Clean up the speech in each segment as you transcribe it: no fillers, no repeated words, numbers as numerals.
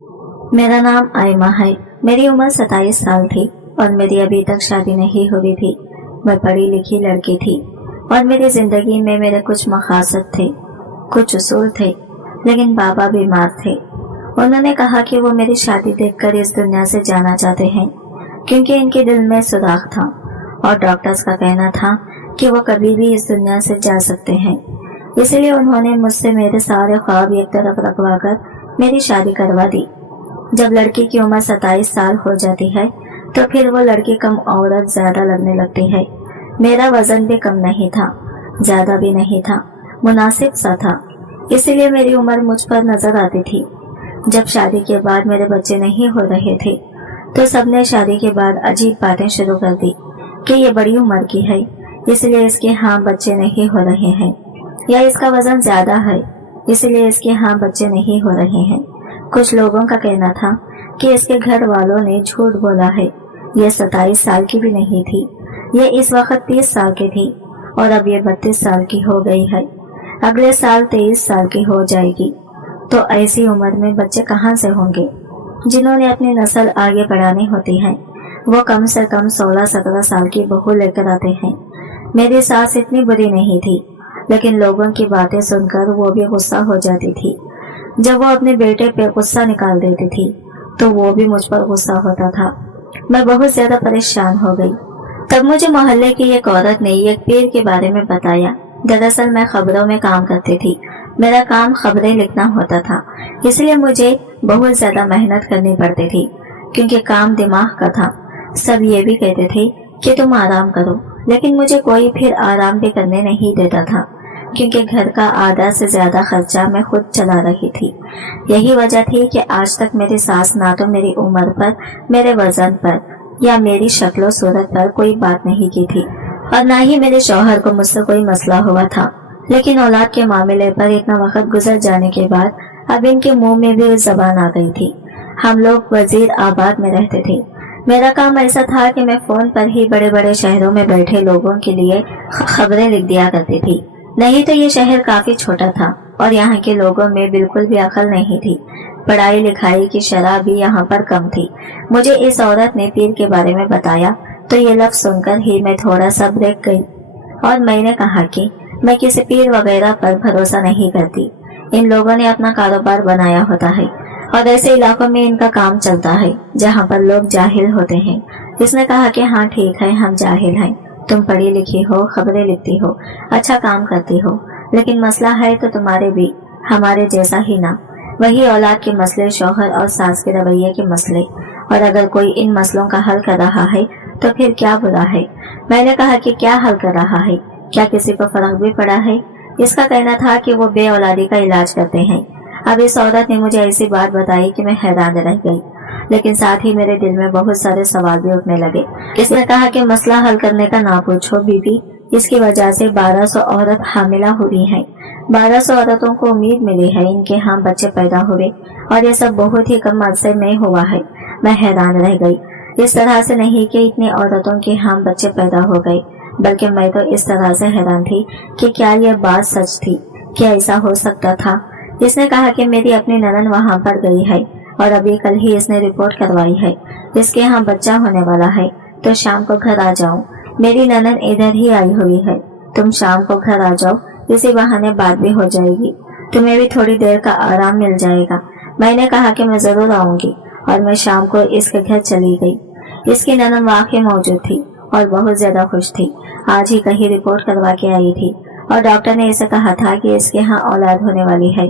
मेरा नाम आयमा है। मेरी उम्र 27 साल थी और मेरी अभी तक शादी नहीं हुई थी। मैं पढ़ी लिखी लड़की थी और मेरी जिंदगी में मेरे कुछ मकासद थे, कुछ उसूल थे, लेकिन बाबा बीमार थे। उन्होंने कहा कि वो मेरी शादी देखकर इस दुनिया से जाना चाहते हैं क्योंकि इनके दिल में सुराख था और डॉक्टर्स का कहना था कि वो कभी भी इस दुनिया से जा सकते हैं। इसलिए उन्होंने मुझसे मेरे सारे ख्वाब एक तरफ रखवा कर मेरी शादी करवा दी। जब लड़की की उम्र 27 साल हो जाती है तो फिर वो लड़की कम औरत ज्यादा लगने लगती है। मेरा वजन भी कम नहीं था, ज्यादा भी नहीं था, मुनासिब सा था। इसीलिए मेरी उम्र मुझ पर नजर आती थी। जब शादी के बाद मेरे बच्चे नहीं हो रहे थे तो सबने शादी के बाद अजीब बातें शुरू कर दी कि ये बड़ी उम्र की है, इसलिए इसके यहाँ बच्चे नहीं हो रहे हैं, या इसका वजन ज्यादा है इसलिए इसके यहाँ बच्चे नहीं हो रहे हैं। कुछ लोगों का कहना था कि इसके घर वालों ने झूठ बोला है। ये 27 साल की भी नहीं थी, ये इस वक्त 30 साल की थी और अब ये 32 साल की हो गई है। अगले साल 23 साल की हो जाएगी। तो ऐसी उम्र में बच्चे कहाँ से होंगे? जिन्होंने अपनी नस्ल आगे बढ़ानी होती है वो कम से कम 16-17 साल की बहू लेकर आते हैं। मेरी सास इतनी बुरी नहीं थी, लेकिन लोगों की बातें सुनकर वो भी गुस्सा हो जाती थी। जब वो अपने बेटे पे गुस्सा निकाल देती थी तो वो भी मुझ पर गुस्सा होता था। मैं बहुत ज्यादा परेशान हो गई। तब मुझे मोहल्ले की एक औरत ने एक पीर के बारे में बताया। दरअसल मैं खबरों में काम करती थी, मेरा काम खबरें लिखना होता था, इसलिए मुझे बहुत ज्यादा मेहनत करनी पड़ती थी क्योंकि काम दिमाग का था। सब ये भी कहते थे कि तुम आराम करो, लेकिन मुझे कोई फिर आराम भी करने नहीं देता था क्योंकि घर का आधा से ज्यादा खर्चा मैं खुद चला रही थी। यही वजह थी कि आज तक मेरी सास ना तो मेरी उम्र पर, मेरे वजन पर या मेरी शक्ल सूरत पर कोई बात नहीं की थी और ना ही मेरे शौहर को मुझसे कोई मसला हुआ था। लेकिन औलाद के मामले पर इतना वक्त गुजर जाने के बाद अब इनके मुंह में भी जबान आ गई थी। हम लोग वजीर आबाद में रहते थे। मेरा काम ऐसा था कि मैं फोन पर ही बड़े बड़े शहरों में बैठे लोगों के लिए खबरें लिख दिया करती थी। नहीं तो ये शहर काफी छोटा था और यहाँ के लोगों में बिल्कुल भी अकल नहीं थी। पढ़ाई लिखाई की शरह भी यहाँ पर कम थी। मुझे इस औरत ने पीर के बारे में बताया तो ये लफ्ज सुनकर ही मैं थोड़ा सा ब्रेक गई और मैंने कहा कि मैं किसी पीर वगैरह पर भरोसा नहीं करती। इन लोगों ने अपना कारोबार बनाया होता है और ऐसे इलाकों में इनका काम चलता है जहाँ पर लोग जाहिल होते हैं। इसने कहा कि हाँ ठीक है, हम जाहिल हैं, तुम पढ़ी लिखी हो, खबरें लिखती हो, अच्छा काम करती हो, लेकिन मसला है तो तुम्हारे भी हमारे जैसा ही ना। वही औलाद के मसले, शौहर और सास के रवैये के मसले, और अगर कोई इन मसलों का हल कर रहा है तो फिर क्या बुरा है। मैंने कहा कि क्या हल कर रहा है, क्या किसी को फर्क भी पड़ा है? इसका कहना था कि वो बे औलादी का इलाज करते हैं। अब इस औरत ने मुझे ऐसी बात बताई कि मैं हैरान रह गई, लेकिन साथ ही मेरे दिल में बहुत सारे सवाल भी उठने लगे। इसने कहा कि मसला हल करने का ना पूछो बीबी, इसकी वजह से 1200 औरत हामिला हुई हैं। 1200 औरतों को उम्मीद मिली है इनके यहाँ बच्चे पैदा हुए और ये सब बहुत ही कम अरसे में हुआ है। मैं हैरान रह गई। इस तरह से नहीं कि इतनी औरतों के यहाँ बच्चे पैदा हो गए, बल्कि मैं तो इस तरह से हैरान थी कि क्या यह बात सच थी, क्या ऐसा हो सकता था। इसने कहा कि मेरी अपनी ननद वहाँ पर गई है और अभी कल ही इसने रिपोर्ट करवाई है, इसके यहाँ बच्चा होने वाला है, तो शाम को घर आ जाओ। मेरी ननद इधर ही आई हुई है, तुम शाम को घर आ जाओ, इसी बहाने बात भी हो जाएगी, तुम्हें भी थोड़ी देर का आराम मिल जाएगा। मैंने कहा कि मैं जरूर आऊंगी और मैं शाम को इसके घर चली गई। इसकी ननद वाकई मौजूद थी और बहुत ज्यादा खुश थी। आज ही कहीं रिपोर्ट करवा के आई थी और डॉक्टर ने इसे कहा था कि इसके यहाँ औलाद होने वाली है,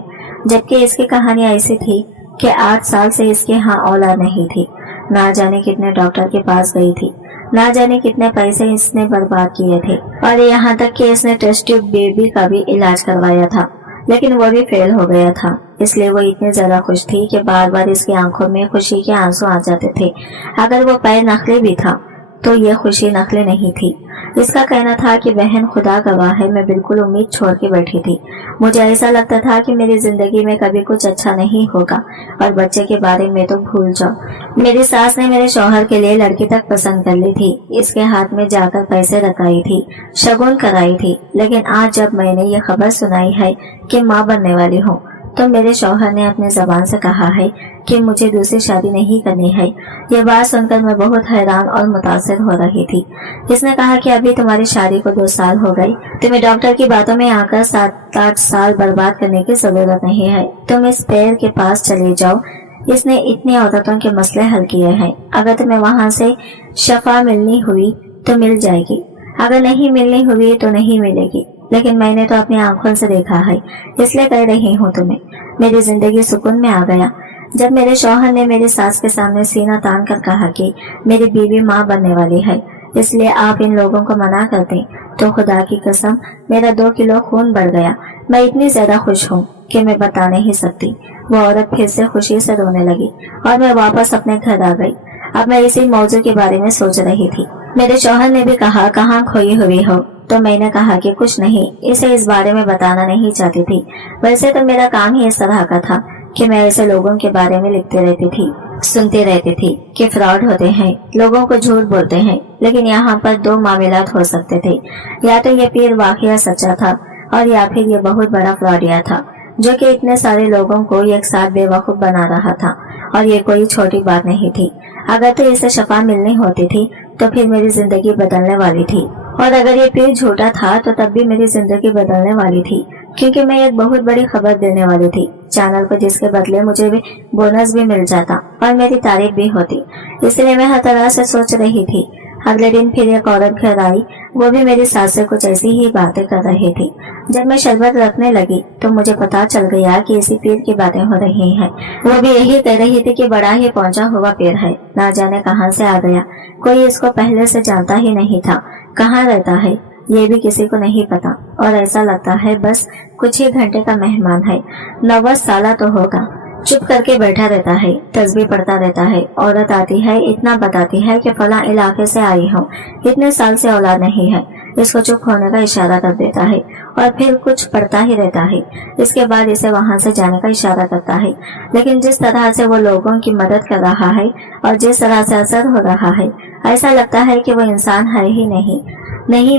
जबकि इसकी कहानी ऐसी थी कि 8 साल से इसके यहाँ औलाद नहीं थी। ना जाने कितने डॉक्टर के पास गई थी, ना जाने कितने पैसे इसने बर्बाद किए थे और यहाँ तक कि इसने टेस्ट ट्यूब बेबी का भी इलाज करवाया था, लेकिन वो भी फेल हो गया था। इसलिए वो इतनी ज्यादा खुश थी कि बार बार इसकी आंखों में खुशी के आंसू आ जाते थे। अगर वो पैर नकली भी था तो ये खुशी नकली नहीं थी। इसका कहना था कि बहन खुदा गवाह है, मैं बिल्कुल उम्मीद छोड़ के बैठी थी। मुझे ऐसा लगता था कि मेरी जिंदगी में कभी कुछ अच्छा नहीं होगा और बच्चे के बारे में तो भूल जाओ। मेरी सास ने मेरे शौहर के लिए लड़की तक पसंद कर ली थी, इसके हाथ में जाकर पैसे रखाई थी, शगुन कराई थी, लेकिन आज जब मैंने ये खबर सुनाई है कि माँ बनने वाली हूँ तो मेरे शौहर ने अपने जबान से कहा है कि मुझे दूसरी शादी नहीं करनी है। ये बात सुनकर मैं बहुत हैरान और मुतासिर हो रही थी। इसने कहा कि अभी तुम्हारी शादी को 2 साल हो गई, तुम्हें डॉक्टर की बातों में आकर 7-8 साल बर्बाद करने की जरूरत नहीं है। तुम इस पैर के पास चले जाओ, इसने इतनी औरतों के मसले हल किए हैं। अगर तुम्हें वहाँ से शफा मिलनी हुई तो मिल जाएगी, अगर नहीं मिलनी हुई तो नहीं मिलेगी, लेकिन मैंने तो अपनी आंखों से देखा है, इसलिए कह रही हूँ तुम्हें। मेरी जिंदगी सुकून में आ गया जब मेरे शौहर ने मेरी सास के सामने सीना तान कर कहा कि मेरी बीवी माँ बनने वाली है, इसलिए आप इन लोगों को मना कर दें। तो खुदा की कसम मेरा 2 किलो खून बढ़ गया। मैं इतनी ज्यादा खुश हूँ कि मैं बता नहीं सकती। वो औरत फिर से खुशी से रोने लगी और मैं वापस अपने घर आ गई। अब मैं इसी मौजू के बारे में सोच रही थी। मेरे शौहर ने भी कहा, कहाँ खोई हुई हो? तो मैंने कहा कि कुछ नहीं, इसे इस बारे में बताना नहीं चाहती थी। वैसे तो मेरा काम ही इस तरह का था कि मैं ऐसे लोगों के बारे में लिखती रहती थी, सुनती रहती थी कि फ्रॉड होते हैं, लोगों को झूठ बोलते हैं। लेकिन यहाँ पर 2 मामलात हो सकते थे, या तो ये पीर वाकया सच्चा था और या फिर ये बहुत बड़ा फ्रॉडिया था जो कि इतने सारे लोगों को एक साथ बेवकूफ बना रहा था। और ये कोई छोटी बात नहीं थी। अगर तो इसे शफा मिलनी होती थी तो फिर मेरी जिंदगी बदलने वाली थी, और अगर ये पीर झूठा था तो तब भी मेरी जिंदगी बदलने वाली थी, क्योंकि मैं एक बहुत बड़ी खबर देने वाली थी चैनल को, जिसके बदले मुझे भी बोनस भी मिल जाता और मेरी तारीफ भी होती। इसलिए मैं हर तरह से सोच रही थी। अगले दिन फिर एक औरत घर आई, वो भी मेरी सास से कुछ ऐसी ही बातें कर रही थी। जब मैं शरबत रखने लगी तो मुझे पता चल गया कि इसी पीर की बातें हो रही हैं। वो भी यही कह रही थी कि बड़ा ही पहुंचा हुआ पीर है, ना जाने कहां से आ गया, कोई इसको पहले से जानता ही नहीं था, कहाँ रहता है ये भी किसी को नहीं पता, और ऐसा लगता है बस कुछ ही घंटे का मेहमान है। 90 साल तो होगा, चुप करके बैठा रहता है, तस्बीह पढ़ता रहता है। औरत आती है, इतना बताती है कि फला इलाके से आई हूँ, इतने साल से औलाद नहीं है, इसको चुप होने का इशारा कर देता है और फिर कुछ पढ़ता ही रहता है। इसके बाद इसे वहां से जाने का इशारा करता है। लेकिन जिस तरह से वो लोगों की मदद कर रहा है और जिस तरह से असर हो रहा है, ऐसा लगता है कि वो इंसान है ही नहीं।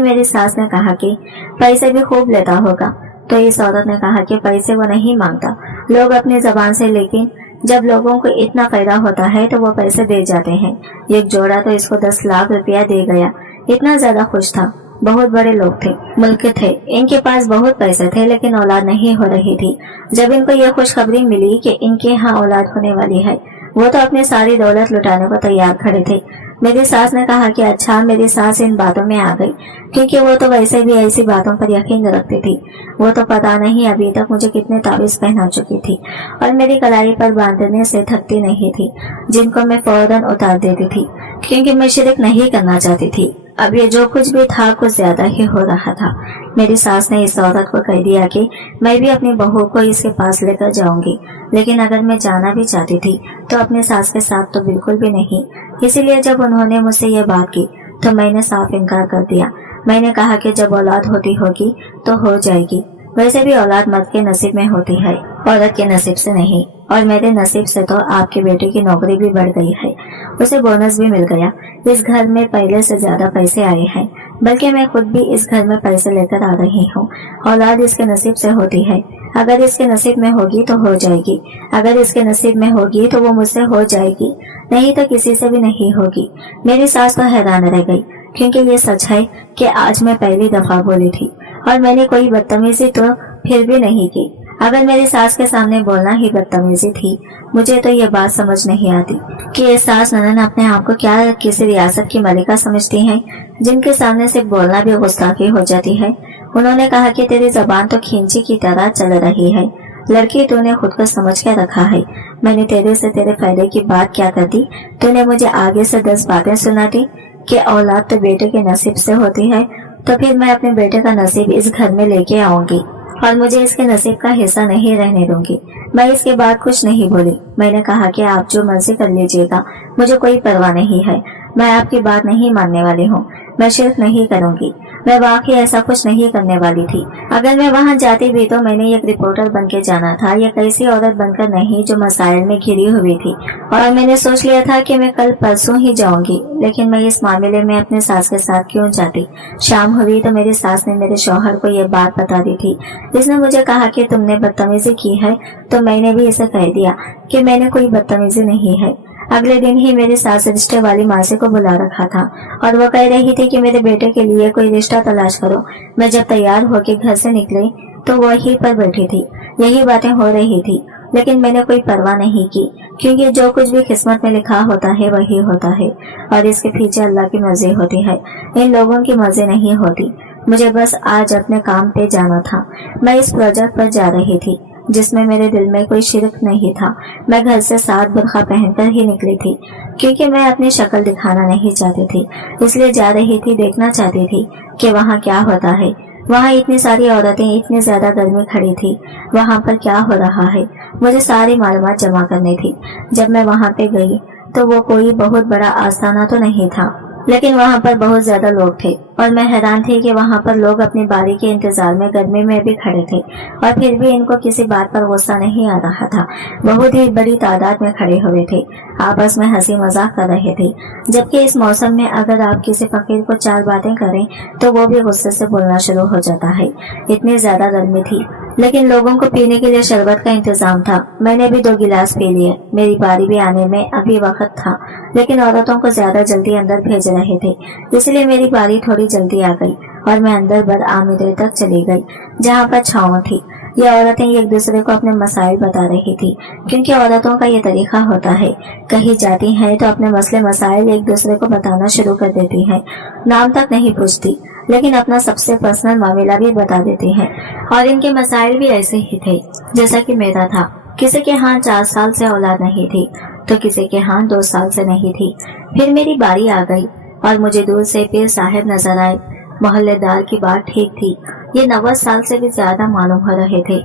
मेरी सास ने कहा कि पैसे भी खूब लेता होगा। तो इस औरत ने कहा कि पैसे वो नहीं मांगता, लोग अपनी जबान से, लेकिन जब लोगों को इतना फायदा होता है तो वो पैसे दे जाते हैं। एक जोड़ा तो इसको 10 लाख रुपया दे गया। इतना ज्यादा खुश था। बहुत बड़े लोग थे, मुल्क थे, इनके पास बहुत पैसे थे, लेकिन औलाद नहीं हो रही थी। जब इनको यह खुशखबरी मिली कि इनके यहाँ औलाद होने वाली है, वो तो अपनी सारी दौलत लुटाने को तैयार खड़े थे। मेरी सास ने कहा कि अच्छा, मेरी सास इन बातों में आ गई, क्योंकि वो तो वैसे भी ऐसी बातों पर यकीन रखती थी। वो तो पता नहीं अभी तक मुझे कितने तावीज पहना चुकी थी और मेरी कलाई पर बांधने से थकती नहीं थी, जिनको मैं फौरन उतार देती थी, क्योंकि मैं शिरक नहीं करना चाहती थी। अब ये जो कुछ भी था कुछ ज्यादा ही हो रहा था। मेरी सास ने इस औरत को कह दिया कि मैं भी अपनी बहू को इसके पास लेकर जाऊंगी, लेकिन अगर मैं जाना भी चाहती थी तो अपने सास के साथ तो बिल्कुल भी नहीं। इसीलिए जब उन्होंने मुझसे ये बात की तो मैंने साफ इनकार कर दिया। मैंने कहा कि जब औलाद होती होगी तो हो जाएगी, वैसे भी औलाद मर्द के नसीब में होती है, औरत के नसीब से नहीं। और मेरे नसीब से तो आपके बेटे की नौकरी भी बढ़ गई है, उसे बोनस भी मिल गया। इस घर में पहले से ज्यादा पैसे आए हैं, बल्कि मैं खुद भी इस घर में पैसे लेकर आ रही हूँ। औलाद इसके नसीब से होती है, अगर इसके नसीब में होगी तो हो जाएगी, अगर इसके नसीब में होगी तो वो मुझसे हो जाएगी, नहीं तो किसी से भी नहीं होगी। मेरी सास तो हैरान रह गई, क्योंकि ये सच है कि आज मैं पहली दफा बोली थी और मैंने कोई बदतमीजी तो फिर भी नहीं की। अगर मेरी सास के सामने बोलना ही बदतमीजी थी, मुझे तो ये बात समझ नहीं आती कि ये सास ननन अपने आप को क्या किसी रियासत की मलिका समझती हैं, जिनके सामने सिर्फ बोलना भी गुस्ताखी हो जाती है। उन्होंने कहा कि तेरी जबान तो खींची की तरह चल रही है, लड़की तूने खुद को समझ के रखा है। मैंने तेरे से तेरे फायदे की बात क्या कर दी? तूने मुझे आगे से 10 बातें सुना दी कि औलाद तो बेटे के नसीब से होती है, तो फिर मैं अपने बेटे का नसीब इस घर में लेके आऊंगी और मुझे इसके नसीब का हिस्सा नहीं रहने दूंगी। मैं इसके बाद कुछ नहीं बोली। मैंने कहा कि आप जो मर्जी कर लीजिएगा, मुझे कोई परवाह नहीं है, मैं आपकी बात नहीं मानने वाली हूँ, मैं शिरक नहीं करूँगी। मैं वाकई ऐसा कुछ नहीं करने वाली थी। अगर मैं वहाँ जाती भी तो मैंने एक रिपोर्टर बन के जाना था या कैसी औरत बनकर नहीं जो मसाइल में घिरी हुई थी। और मैंने सोच लिया था कि मैं कल परसों ही जाऊंगी, लेकिन मैं इस मामले में अपने सास के साथ क्यों जाती। शाम हुई तो मेरी सास ने मेरे शौहर को ये बात बता दी थी। इसने मुझे कहा कि तुमने बदतमीजी की है, तो मैंने भी इसे कह दिया कि मैंने कोई बदतमीजी नहीं है। अगले दिन ही मेरी सास रिश्ते वाली मासी को बुला रखा था और वो कह रही थी कि मेरे बेटे के लिए कोई रिश्ता तलाश करो। मैं जब तैयार होकर घर से निकली तो वो वहीं पर बैठी थी। यही बातें हो रही थी, लेकिन मैंने कोई परवाह नहीं की, क्योंकि जो कुछ भी किस्मत में लिखा होता है वही होता है और इसके पीछे अल्लाह की मर्जी होती है। इन लोगों की मर्जी नहीं होती। मुझे बस आज अपने काम पे जाना था। मैं इस प्रोजेक्ट पर जा रही थी जिसमें मेरे दिल में कोई शिरक नहीं था। मैं घर से साथ बुर्खा पहनकर ही निकली थी, क्योंकि मैं अपनी शक्ल दिखाना नहीं चाहती थी। इसलिए जा रही थी, देखना चाहती थी कि वहाँ क्या होता है। वहाँ इतनी सारी औरतें, इतनी ज्यादा गर्मी खड़ी थी, वहाँ पर क्या हो रहा है, मुझे सारी मालूमात जमा करनी थी। जब मैं वहाँ पे गई तो वो कोई बहुत बड़ा आस्थाना तो नहीं था, लेकिन वहाँ पर बहुत ज्यादा लोग थे और मैं हैरान थी कि वहाँ पर लोग अपनी बारी के इंतजार में गर्मी में भी खड़े थे और फिर भी इनको किसी बात पर गुस्सा नहीं आ रहा था। बहुत ही बड़ी तादाद में खड़े हुए थे, आपस में हंसी मजाक कर रहे थे। जबकि इस मौसम में अगर आप किसी फकीर को 4 बातें करें तो वो भी गुस्से से बोलना शुरू हो जाता है। इतनी ज्यादा गर्मी थी, लेकिन लोगों को पीने के लिए शरबत का इंतजाम था। मैंने भी 2 गिलास पी लिए। मेरी बारी भी आने में अभी वक्त था, लेकिन औरतों को ज्यादा जल्दी अंदर भेज रहे थे, इसलिए मेरी बारी थोड़ी जल्दी आ गई और मैं अंदर बदआमदे तक चली गई, जहाँ पर छाँव थी। ये औरतें एक दूसरे को अपने मसाइल बता रही थी, क्योंकि औरतों का ये तरीका होता है, कहीं जाती हैं तो अपने मसले मसाइल एक दूसरे को बताना शुरू कर देती हैं। नाम तक नहीं पूछती, लेकिन अपना सबसे पर्सनल मामला भी बता देती हैं। और इनके मसाइल भी ऐसे ही थे जैसा कि मेरा था। किसी के यहाँ 4 साल से औलाद नहीं थी तो किसी के यहाँ 2 साल से नहीं थी। फिर मेरी बारी आ गई और मुझे दूर से पीर साहब नजर आए। मोहल्लेदार की बात ठीक थी, ये 90 साल से भी ज्यादा मालूम हो रहे थे।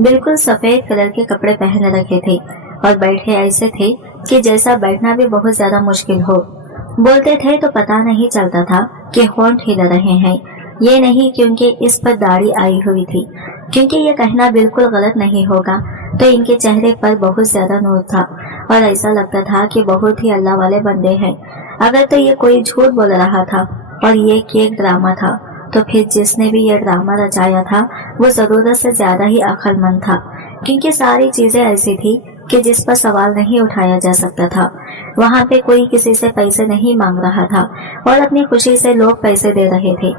बिल्कुल सफेद कलर के कपड़े पहन रखे थे और बैठे ऐसे थे कि जैसा बैठना भी बहुत ज्यादा मुश्किल हो। बोलते थे तो पता नहीं चलता था कि होंठ हिल रहे हैं। ये नहीं क्योंकि इस पर दाढ़ी आई हुई थी, क्योंकि ये कहना बिल्कुल गलत नहीं होगा, तो इनके चेहरे पर बहुत ज्यादा नूर था और ऐसा लगता था कि बहुत ही अल्लाह वाले बंदे हैं। अगर तो ये कोई झूठ बोल रहा था और ये केक ड्रामा था, तो फिर जिसने भी ये ड्रामा रचाया था वो जरूरत से ज्यादा ही अक्लमंद था, क्योंकि सारी चीजें ऐसी थी कि जिस पर सवाल नहीं उठाया जा सकता था। वहाँ पे कोई किसी से पैसे नहीं मांग रहा था और अपनी खुशी से लोग पैसे दे रहे थे।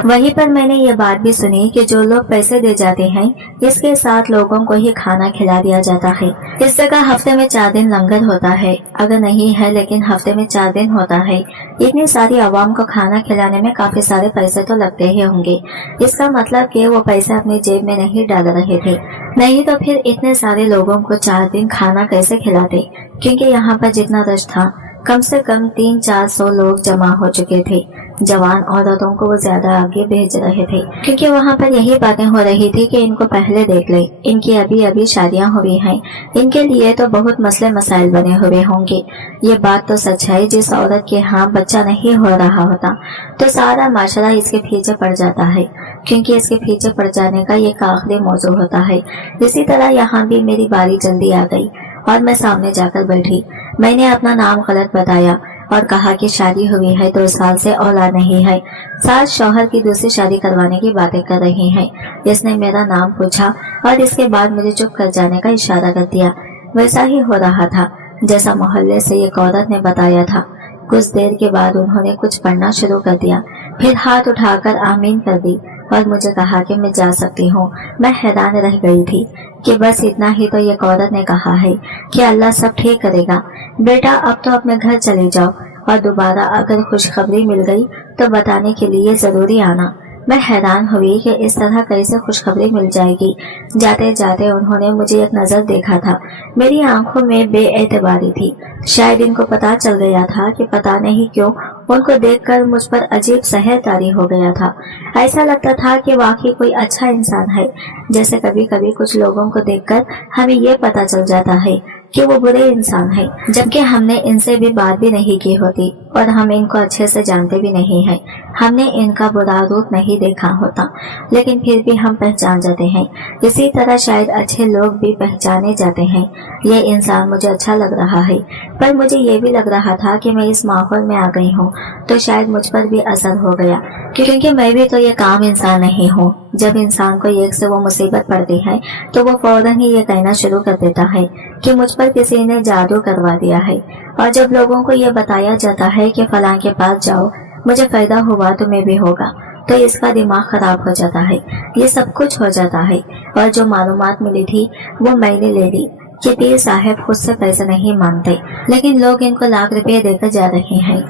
वहीं पर मैंने ये बात भी सुनी कि जो लोग पैसे दे जाते हैं, इसके साथ लोगों को ही खाना खिला दिया जाता है। इस जगह हफ्ते में 4 दिन लंगर होता है, अगर नहीं है लेकिन हफ्ते में 4 दिन होता है। इतनी सारी आवाम को खाना खिलाने में काफी सारे पैसे तो लगते ही होंगे। इसका मतलब कि वो पैसे अपनी जेब में नहीं डाल रहे थे, नहीं तो फिर इतने सारे लोगों को 4 दिन खाना कैसे खिलाते, क्योंकि यहाँ पर जितना रश था कम से कम 300-400 लोग जमा हो चुके थे। जवान औरतों को वो ज्यादा आगे भेज रहे थे, क्योंकि वहाँ पर यही बातें हो रही थी कि इनको पहले देख ले, इनकी अभी अभी शादियां हुई हैं, इनके लिए तो बहुत मसले मसाइल बने हुए होंगे। ये बात तो सच है, जिस औरत के यहाँ बच्चा नहीं हो रहा होता तो सारा माशरा इसके पीछे पड़ जाता है, क्योंकि इसके पीछे पड़ जाने का ये आखिरी मौजू होता है। इसी तरह यहाँ भी मेरी बारी जल्दी आ गई और मैं सामने जाकर बैठी। मैंने अपना नाम गलत बताया और कहा कि शादी हुई है, 2 साल से औलाद नहीं है। सास शौहर की दूसरी शादी करवाने की बातें कर रही हैं। इसने मेरा नाम पूछा और इसके बाद मुझे चुप कर जाने का इशारा कर दिया। वैसा ही हो रहा था जैसा मोहल्ले से एक औरत ने बताया था। कुछ देर के बाद उन्होंने कुछ पढ़ना शुरू कर दिया, फिर हाथ उठाकर आमीन कर दी और मुझे कहा कि मैं जा सकती हूँ। मैं हैरान रह गई थी कि बस इतना ही तो एक औरत ने कहा है कि अल्लाह सब ठीक करेगा। बेटा अब तो अपने घर चले जाओ और दोबारा अगर खुशखबरी मिल गई तो बताने के लिए जरूरी आना। मैं हैरान हुई कि इस तरह कैसे खुशखबरी मिल जाएगी। जाते जाते उन्होंने मुझे एक नजर देखा था। मेरी आंखों में बेएतबारी थी। शायद इनको पता चल गया था कि पता नहीं क्यों उनको देखकर मुझ पर अजीब सहर तारी हो गया था। ऐसा लगता था कि वाकई कोई अच्छा इंसान है, जैसे कभी कभी कुछ लोगों को देखकर हमें ये पता चल जाता है कि वो बुरे इंसान है, जबकि हमने इनसे भी बात भी नहीं की होती। और हम इनको अच्छे से जानते भी नहीं हैं। हमने इनका बुरा रूप नहीं देखा होता, लेकिन फिर भी हम पहचान जाते हैं। इसी तरह शायद अच्छे लोग भी पहचाने जाते हैं। ये इंसान मुझे अच्छा लग रहा है, पर मुझे ये भी लग रहा था कि मैं इस माहौल में आ गई हूँ तो शायद मुझ पर भी असर हो गया, क्योंकि मैं भी तो ये काम इंसान नहीं हूँ। जब इंसान को एक से वो मुसीबत पड़ती है तो वो फौरन ही ये कहना शुरू कर देता है कि मुझ पर किसी ने जादू करवा दिया है। और जब लोगों को ये बताया जाता है कि फलां के पास जाओ, मुझे फायदा हुआ तो मैं भी होगा, तो इसका दिमाग खराब हो जाता है। ये सब कुछ हो जाता है। और जो मालूमात मिली थी वो मैंने ले ली कि पीर साहब खुद से पैसे नहीं मांगते, लेकिन लोग इनको लाख रुपए देकर जा रहे हैं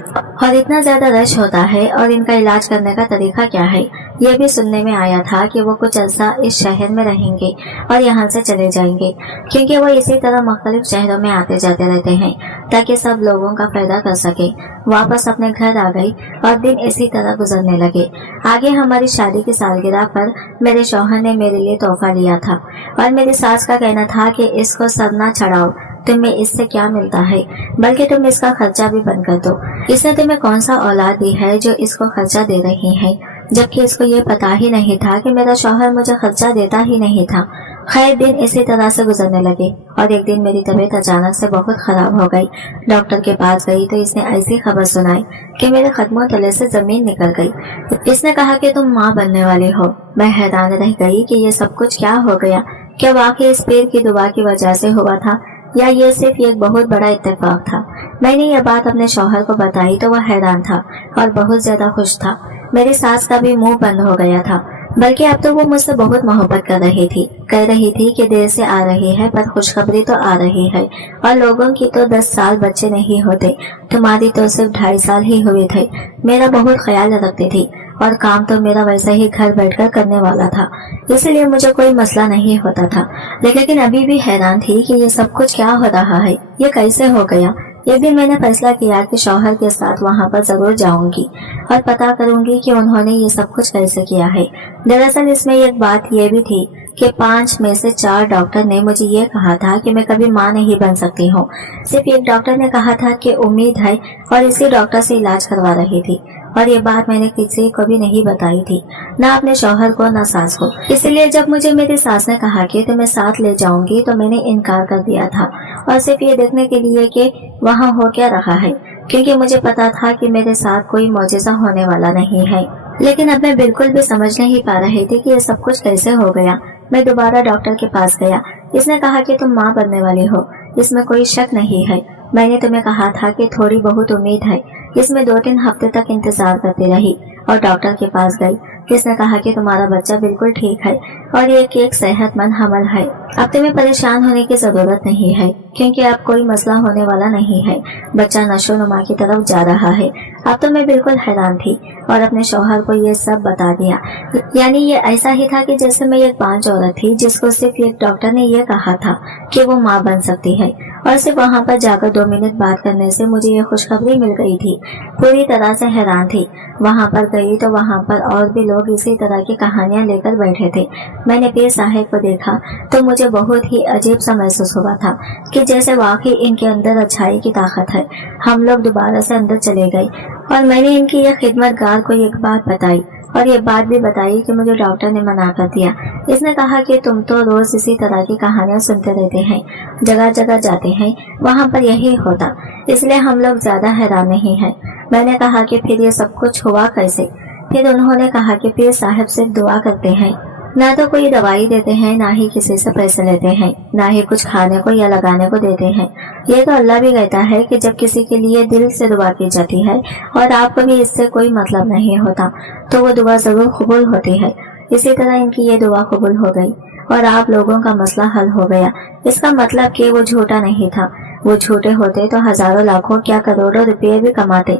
और इतना ज्यादा रश होता है। और इनका इलाज करने का तरीका क्या है ये भी सुनने में आया था कि वो कुछ अर्सा इस शहर में रहेंगे और यहाँ से चले जाएंगे, क्योंकि वो इसी तरह मुख्तलिफ शहरों में आते जाते रहते हैं ताकि सब लोगों का फायदा कर सके। वापस अपने घर आ गई और दिन इसी तरह गुजरने लगे। आगे हमारी शादी की सालगिरह पर मेरे शौहर ने मेरे लिए तोहफा लिया था और मेरी सास का कहना था कि इसको सर ना चढ़ाओ, तुम्हें इससे क्या मिलता है, बल्कि तुम इसका खर्चा भी बंद कर दो। इसने तुम्हें कौन सा औलाद दी है जो इसको खर्चा दे रही है, जबकि इसको ये पता ही नहीं था कि मेरा शौहर मुझे खर्चा देता ही नहीं था। खैर दिन इसी तरह से गुजरने लगे और एक दिन मेरी तबीयत अचानक से बहुत खराब हो गई। डॉक्टर के पास गई तो इसने ऐसी खबर सुनाई कि मेरे कदमों तले से जमीन निकल गई। इसने कहा कि तुम माँ बनने वाली हो। मैं हैरान रह गई कि ये सब कुछ क्या हो गया। क्या वाकई इस पीर की दुआ की वजह से हुआ था या ये सिर्फ एक बहुत बड़ा इत्तेफाक था। मैंने यह बात अपने शौहर को बताई तो वह हैरान था और बहुत ज्यादा खुश था। मेरी सास का भी मुंह बंद हो गया था, बल्कि अब तो वो मुझसे बहुत मोहब्बत कर रही थी। कह रही थी कि देर से आ रही है पर खुशखबरी तो आ रही है, और लोगों की तो 10 साल बच्चे नहीं होते, तुम्हारी तो सिर्फ 2.5 साल ही हुए थे। मेरा बहुत ख्याल रखती थी और काम तो मेरा वैसे ही घर बैठकर करने वाला था, इसलिए मुझे कोई मसला नहीं होता था। लेकिन अभी भी हैरान थी कि ये सब कुछ क्या हो रहा है, ये कैसे हो गया। एक दिन मैंने फैसला किया कि शौहर के साथ वहाँ पर जरूर जाऊंगी और पता करूंगी कि उन्होंने ये सब कुछ कैसे किया है। दरअसल इसमें एक बात ये भी थी कि 5 में से 4 डॉक्टर ने मुझे ये कहा था कि मैं कभी माँ नहीं बन सकती हूँ। सिर्फ एक डॉक्टर ने कहा था कि उम्मीद है और इसी डॉक्टर से इलाज करवा रही थी, और ये बात मैंने किसी को भी नहीं बताई थी, ना अपने शौहर को ना सास को। इसलिए जब मुझे मेरी सास ने कहा कि तुम्हें साथ ले जाऊंगी तो मैंने इनकार कर दिया था, और सिर्फ ये देखने के लिए कि वहाँ हो क्या रहा है, क्योंकि मुझे पता था कि मेरे साथ कोई मौजज़ा होने वाला नहीं है। लेकिन अब मैं बिल्कुल भी समझ नहीं पा रही थी कि ये सब कुछ कैसे हो गया। मैं दोबारा डॉक्टर के पास गया। इसने कहा कि तुम माँ बनने वाली हो, इसमें कोई शक नहीं है। मैंने तुम्हें कहा था कि थोड़ी बहुत उम्मीद है। इसमें 2-3 हफ्ते तक इंतजार करती रही और डॉक्टर के पास गई। किसने कहा कि तुम्हारा बच्चा बिल्कुल ठीक है और एक सेहतमंद हमल है। अब तुम्हें परेशान होने की जरूरत नहीं है, क्योंकि अब कोई मसला होने वाला नहीं है। बच्चा नशोनुमा की तरफ जा रहा है। अब तो मैं बिल्कुल हैरान थी और अपने शौहर को ये सब बता दिया। यानी ये ऐसा ही था कि जैसे मैं एक पांच औरत थी जिसको सिर्फ एक डॉक्टर ने ये कहा था कि वो माँ बन सकती है, और सिर्फ वहाँ पर जाकर 2 मिनट बात करने से मुझे ये खुशखबरी मिल गई थी। पूरी तरह से हैरान थी। वहाँ पर गई तो वहाँ पर और भी लोग इसी तरह की कहानियाँ लेकर बैठे थे। मैंने पीर साहब को देखा तो मुझे बहुत ही अजीब सा महसूस हुआ था कि जैसे वाकई इनके अंदर अच्छाई की ताकत है। हम लोग दोबारा से अंदर चले गए और मैंने इनकी यह खिदमतगार को एक बात बताई, और ये बात भी बताई कि मुझे डॉक्टर ने मना कर दिया। इसने कहा कि तुम तो रोज इसी तरह की कहानियां सुनते रहते हैं, जगह जगह जाते हैं, वहाँ पर यही होता, इसलिए हम लोग ज्यादा हैरान नहीं हैं। मैंने कहा कि फिर ये सब कुछ हुआ कैसे? फिर उन्होंने कहा कि पीर साहब सिर्फ दुआ करते हैं, ना तो कोई दवाई देते हैं, ना ही किसी से पैसे लेते हैं, ना ही कुछ खाने को या लगाने को देते हैं। ये तो अल्लाह भी कहता है कि जब किसी के लिए दिल से दुआ की जाती है और आपको भी इससे कोई मतलब नहीं होता तो वो दुआ जरूर कबूल होती है। इसी तरह इनकी ये दुआ कबूल हो गई और आप लोगों का मसला हल हो गया। इसका मतलब कि वो झूठा नहीं था। वो झूठे होते तो हजारों लाखों क्या करोड़ों रुपये भी कमाते।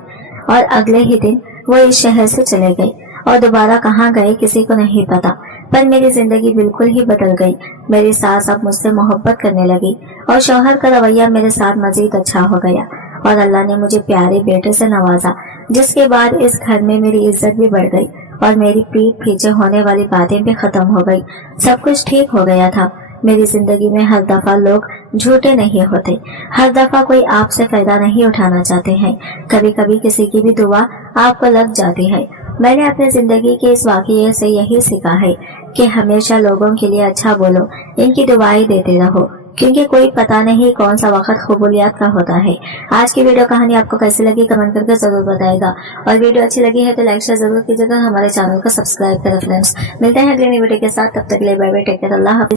और अगले ही दिन वो इस शहर से चले गए और दोबारा कहाँ गए किसी को नहीं पता। पर मेरी जिंदगी बिल्कुल ही बदल गई। मेरी सास अब मुझसे मोहब्बत करने लगी और शौहर का रवैया मेरे साथ मजीद अच्छा हो गया, और अल्लाह ने मुझे प्यारे बेटे से नवाजा, जिसके बाद इस घर में मेरी इज्जत भी बढ़ गई और मेरी पीठ पीछे होने वाली बातें भी खत्म हो गई। सब कुछ ठीक हो गया था। मेरी जिंदगी में हर दफा लोग झूठे नहीं होते, हर दफा कोई आपसे फायदा नहीं उठाना चाहते हैं। कभी कभी किसी की भी दुआ आपको लग जाती है। मैंने अपनी जिंदगी के इस वाकये से यही सीखा है कि हमेशा लोगों के लिए अच्छा बोलो, इनकी दुआएं देते रहो, क्योंकि कोई पता नहीं कौन सा वक्त कबूलियत का होता है। आज की वीडियो कहानी आपको कैसी लगी कमेंट करके जरूर बताएगा, और वीडियो अच्छी लगी है तो लाइक शेयर जरूर कीजिएगा, हमारे चैनल को सब्सक्राइब करें फ्रेंड्स। मिलते हैं अगले वीडियो के साथ, तब तक के लिए बाय बाय, टेक केयर, अल्लाह हाफिज।